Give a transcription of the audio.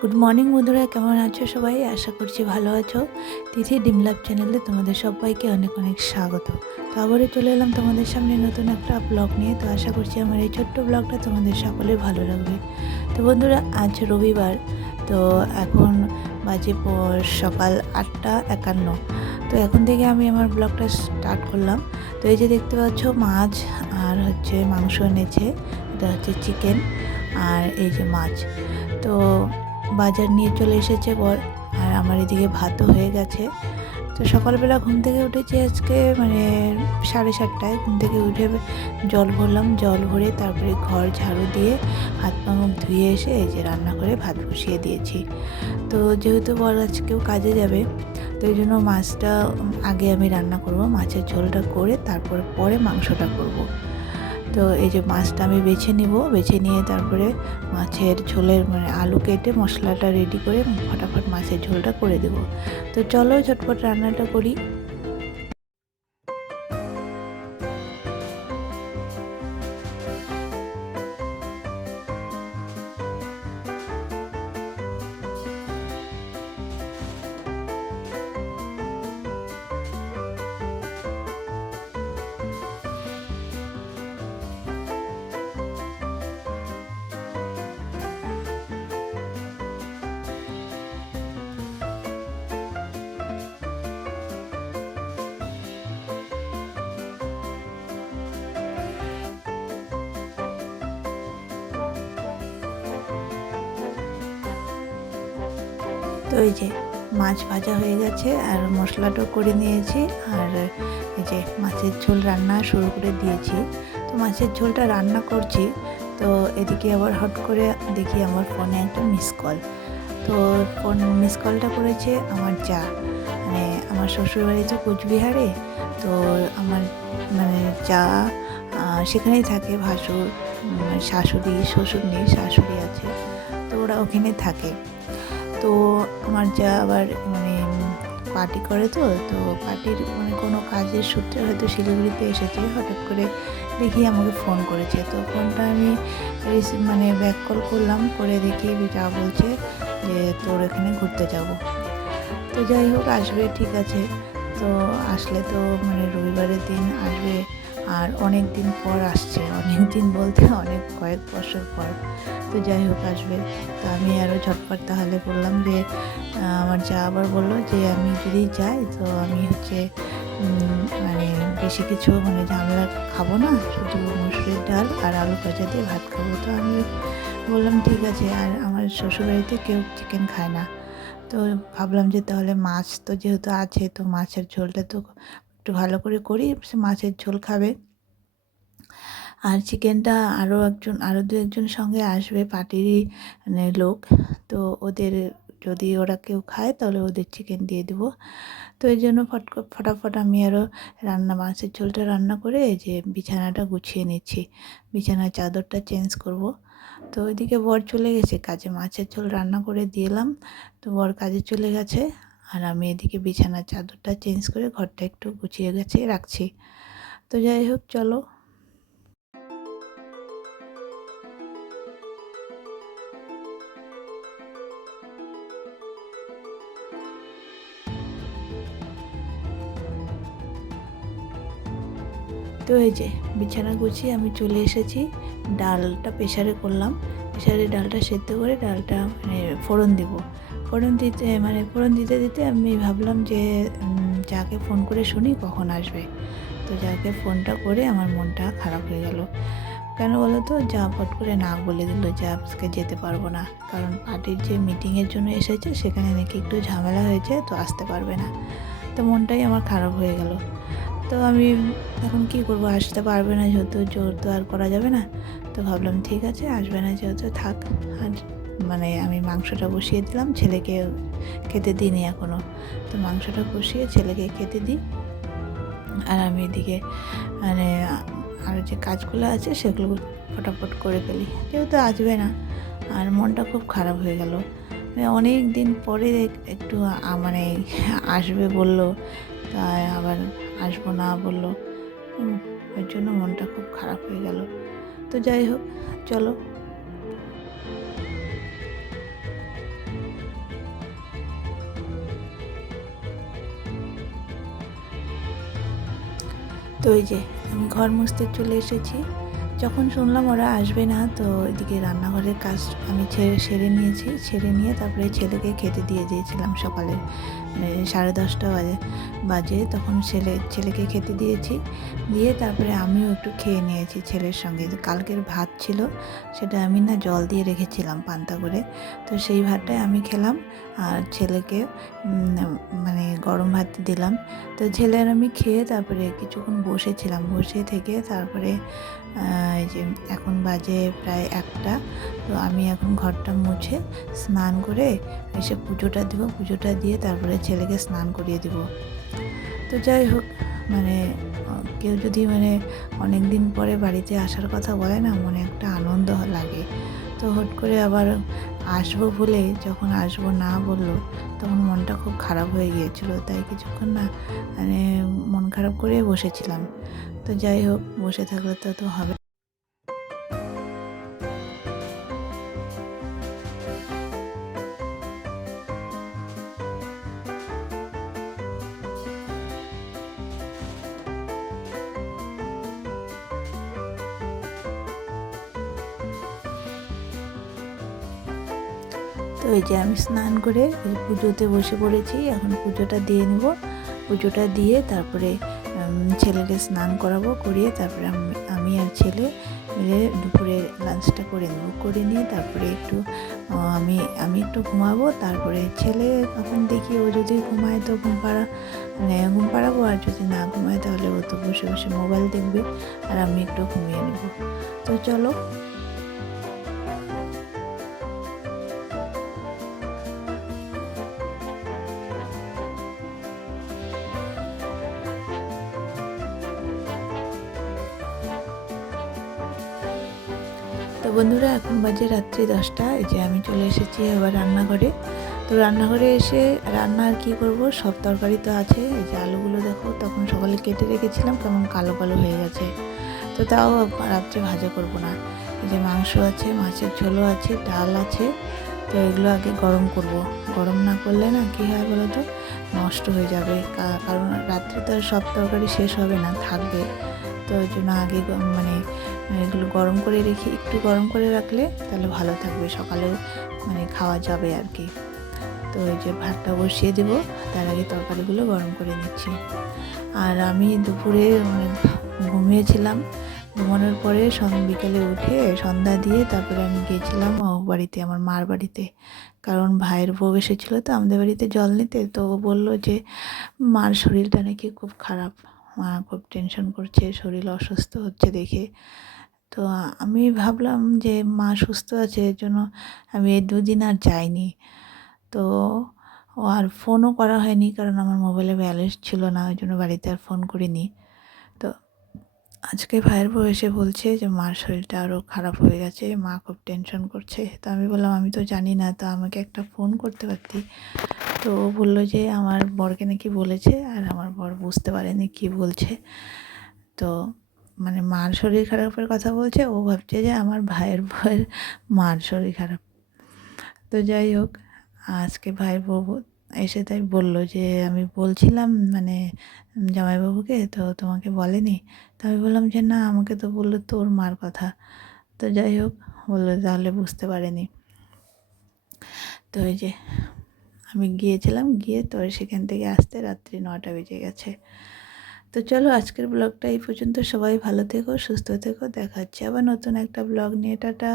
Good morning বন্ধুরা, কেমন আছো সবাই? আশা করছি ভালো আছো। তিথি ডিম লাভ চ্যানেলে তোমাদের সবাইকে অনেক অনেক স্বাগত। তো আবারও চলে এলাম তোমাদের সামনে নতুন একটা ব্লগ নিয়ে। তো আশা করছি আমার এই ছোট্ট ব্লগটা তোমাদের সকলের ভালো লাগবে। তো বন্ধুরা, আজ রবিবার। তো এখন বাজে সকাল 8:51। তো এখন থেকে আমি আমার ব্লগটা স্টার্ট করলাম। তো এই যে দেখতে পাচ্ছ, মাছ আর মাংস এনেছে। এটা হচ্ছে চিকেন, আর এই যে মাছ। তো বাজার নিয়ে চলে এসেছে বর, আর আমার এদিকে ভাতও হয়ে গেছে। তো সকালবেলা ঘুম থেকে উঠেছি আজকে 7:30টায়। ঘুম থেকে উঠে জল ভরলাম, জল ভরে তারপরে ঘর ঝাড়ু দিয়ে হাত পা মুখ ধুয়ে এসে এই যে রান্না করে ভাত বসিয়ে দিয়েছি। তো যেহেতু বর আজকেও কাজে যাবে, তো এই জন্য মাছটা আগে আমি রান্না করব, মাছের ঝোলটা করে পরে মাংসটা করব। তো এই যে মাছটা আমি বেছে নিব, বেছে নিয়ে তারপরে মাছের ঝোলের আলু কেটে মশলাটা রেডি করে ফটাফট মাছের ঝোলটা করে দেব। তো চলো ঝটপট রান্নাটা করি। তো এই যে মাছ ভাজা হয়ে গেছে আর মশলাটাও করে নিয়েছি, আর এই যে মাছের ঝোল রান্না শুরু করে দিয়েছি। তো মাছের ঝোলটা রান্না করছি, তো এদিকে আবার হট করে দেখি আমার ফোনে একটা মিস কল। তো ফোন মিস কলটা করেছে আমার যা, আমার শ্বশুরবাড়ি তো কোচবিহারে। তো আমার যা সেখানেই থাকে, ভাসুর শাশুড়ি, শ্বশুর নেই, শাশুড়ি আছে। তো ওরা ওখানে থাকে। তো আমার যা আবার পার্টি করে। তো তো পার্টির কোনো কাজের সূত্রে হয়তো শিলিগুড়িতে এসেছে। হঠাৎ করে দেখি আমাকে ফোন করেছে। তো ফোনটা আমি ব্যাক কল করলাম, করে দেখি যা বলছে যে তোর এখানে ঘুরতে যাব। তো যাই হোক, আসবে, ঠিক আছে। তো আসলে তো রবিবারের দিন আসবে, আর অনেক দিন পর আসছে, অনেক দিন বলতে অনেক কয়েক বছর পর। তো যাই হোক, আসবে। তো আমি আরও ঝটপট তাহলে বললাম যে আমার যা আবার বললো যে আমি যদি যাই তো আমি বেশি কিছু ঝামেলা খাবো না, শুধু মুসুরির ডাল আর আলু ভাজা দিয়ে ভাত খাবো। তো আমি বললাম ঠিক আছে, আর আমার শ্বশুরবাড়িতে কেউ চিকেন খায় না। তো ভাবলাম যে তাহলে মাছ তো যেহেতু আছে, তো মাছের ঝোলটা তো একটু ভালো করে করি, সে মাছের ঝোল খাবে। আর চিকেনটা আরও দু একজন সঙ্গে আসবে, পার্টিরই লোক। তো ওদের যদি ওরা কেউ খায় তাহলে ওদের চিকেন দিয়ে দেবো। তো এই জন্য ফটাফট আমি আরও মাছের ঝোলটা রান্না করে এই যে বিছানাটা গুছিয়ে নিচ্ছি, বিছানার চাদরটা চেঞ্জ করব। তো ওইদিকে বর চলে গেছে কাজে, মাছের ঝোল রান্না করে দিলাম। তো বর কাজে চলে গেছে, আর আমি এদিকে বিছানার চাদরটা চেঞ্জ করে ঘরটা একটু গুছিয়ে গেছে রাখছি। তো যাই হোক, চলো। তো এই যে বিছানা গুছিয়ে আমি চলে এসেছি। ডালটা প্রেশারে করলাম, প্রেশারে ডালটা সেদ্ধ করে ডালটা ফোড়ন দেব। ফোড়ন দিতে দিতে আমি ভাবলাম যে যাকে ফোন করে শুনি কখন আসবে। তো যাকে ফোনটা করে আমার মনটা খারাপ হয়ে গেল। কেন বলো তো, যা ফট করে না বলে দিল যে আজকে যেতে পারবো না, কারণ পার্টির যে মিটিংয়ের জন্য এসেছে সেখানে নাকি একটু ঝামেলা হয়েছে, তো আসতে পারবে না। তো মনটাই আমার খারাপ হয়ে গেল। তো আমি এখন কি করব, আসতে পারবে না যেহেতু, জোর তো আর করা যাবে না। তো ভাবলাম ঠিক আছে, আসবে না যেহেতু থাক। আর আমি মাংসটা বসিয়ে দিলাম, ছেলেকে খেতে দিইনি এখনও। তো মাংসটা বসিয়ে ছেলেকে খেতে দিই, আর আমি এদিকে মানে আর যে কাজগুলো আছে সেগুলো ফটাফট করে ফেলি, যেহেতু আসবে না। আর মনটা খুব খারাপ হয়ে গেল। অনেক দিন পরে একটু আসবে বলল, তাই আবার আসবো না বললো। ওই জন্য মনটা খুব খারাপ হয়ে গেল। তো যাই হোক, চলো। তো এই যে আমি ঘর মুছতে চলে এসেছি। যখন শুনলাম ওরা আসবে না, তো এদিকে রান্নাঘরের কাজ আমি সেরে নিয়েছি। সেরে নিয়ে তারপরে ছেলেকে খেতে দিয়ে দিয়েছিলাম সকালে, মানে 10:30 বাজে তখন ছেলেকে খেতে দিয়েছি। দিয়ে তারপরে আমিও একটু খেয়ে নিয়েছি ছেলের সঙ্গে। কালকের ভাত ছিল, সেটা আমি না জল দিয়ে রেখেছিলাম পান্তা করে, তো সেই ভাতটাই আমি খেলাম আর ছেলেকে মানে গরম ভাত দিলাম। তো ছেলে আর আমি খেয়ে তারপরে কিছুক্ষণ বসেছিলাম, বসে থেকে তারপরে এই যে এখন বাজে প্রায় 1টা। তো আমি এখন ঘরটা মুছে স্নান করে এসে পুজোটা দেবো, পুজোটা দিয়ে তারপরে ছেলেকে স্নান করিয়ে দেবো। তো যাই হোক, মানে কেউ যদি মানে অনেক দিন পরে বাড়িতে আসার কথা বলে না, মনে একটা আনন্দ লাগে। তো হুট করে আবার আসবো বলে যখন আসবো না বললো, তখন মনটা খুব খারাপ হয়ে গিয়েছিলো। তাই কিছুক্ষণ না মানে মন খারাপ করে বসেছিলাম। তো যাই হোক, বসে থাকলে তো হবে। তো এই যে আমি স্নান করে পুজোতে বসে পড়েছি। এখন পুজোটা দিয়ে নেব। পুজোটা দিয়ে তারপরে ছেলেকে স্নান করাবো, করিয়ে তারপরে আমি আর ছেলে মিলে দুপুরে লাঞ্চটা করে নেব। করে নিয়ে তারপরে একটু আমি একটু ঘুমাবো। তারপরে ছেলে এখন দেখি ও যদি ঘুমায় তো ঘুম পাড়াবো, আর যদি না ঘুমায় তাহলে ও তো বসে বসে মোবাইল দেখবে আর আমি একটু ঘুমিয়ে নেব। তো চলো। তো বন্ধুরা, এখন বাজে রাত্রি 10টা। এই যে আমি চলে এসেছি আবার রান্নাঘরে। তো রান্নাঘরে এসে রান্না আর কী করবো, সব তরকারি তো আছে। এই যে আলুগুলো দেখো, তখন সকালে কেটে রেখেছিলাম, কেমন কালো কালো হয়ে গেছে। তো তাও রাত্রে ভাজা করব না। এই যে মাংস আছে, মাছের ঝোলও আছে, ডাল আছে। তো এগুলো আগে গরম করব। গরম না করলে না কী হয় বলো তো, নষ্ট হয়ে যাবে। কারণ রাত্রে তো আর সব তরকারি শেষ হবে না, থাকবে। তো ওই জন্য আগে মানে এগুলো গরম করে রেখে, একটু গরম করে রাখলে তাহলে ভালো থাকবে, সকালেও মানে খাওয়া যাবে আর কি। তো ওই যে ভাতটা বসিয়ে দেবো, তার আগে তরকারিগুলো গরম করে নিচ্ছি। আর আমি দুপুরে মানে ঘুমিয়েছিলাম। ঘুমানোর পরে বিকেলে উঠে সন্ধ্যা দিয়ে তারপরে আমি গিয়েছিলাম বাড়িতে, আমার মার বাড়িতে। কারণ ভাইয়ের বউ এসেছিলো তো আমাদের বাড়িতে জল নিতে। তো ও বললো যে মার শরীরটা নাকি খুব খারাপ, মা খুব টেনশন করছে, শরীর অসুস্থ হচ্ছে দেখে। তো আমি ভাবলাম যে মা সুস্থ আছে, এর জন্য আমি এই 2 দিন আর যাইনি। তো ও আর ফোনও করা হয়নি, কারণ আমার মোবাইলে ব্যালেন্স ছিল না, ওই জন্য বাড়িতে আর ফোন করিনি। তো আজকে ভাইয়ের বউ এসে বলছে যে মার শরীরটা আরও খারাপ হয়ে গেছে, মা খুব টেনশন করছে। তো আমি বললাম আমি তো জানি না, তো আমাকে একটা ফোন করতে পারতি। তো ও বললো যে আমার বরকে নাকি বলেছে, আর আমার বর বুঝতে পারেনি কি বলছে। তো মানে মার শরীর খারাপের কথা বলছে, ও ভাবছে যে আমার ভাইয়ের বউয়ের মার শরীর খারাপ। তো যাই হোক, আজকে ভাইয়ের বউ এসে তাই বললো যে আমি বলছিলাম মানে জামাইবাবুকে, তো তোমাকে বলেনি? তো আমি বললাম যে না, আমাকে তো বললো তোর মার কথা। তো যাই হোক, বললো তাহলে বুঝতে পারেনি। তো এই যে আমি গিয়েছিলাম, গিয়ে তো সেখান থেকে আসতে রাত্রি 9টা বেজে গেছে। তো চলো, আজকের ব্লগটা এই পর্যন্ত। সবাই ভালো থেকো, সুস্থ থেকো। দেখা হচ্ছে আবার নতুন একটা ব্লগ নিয়ে। টাটা।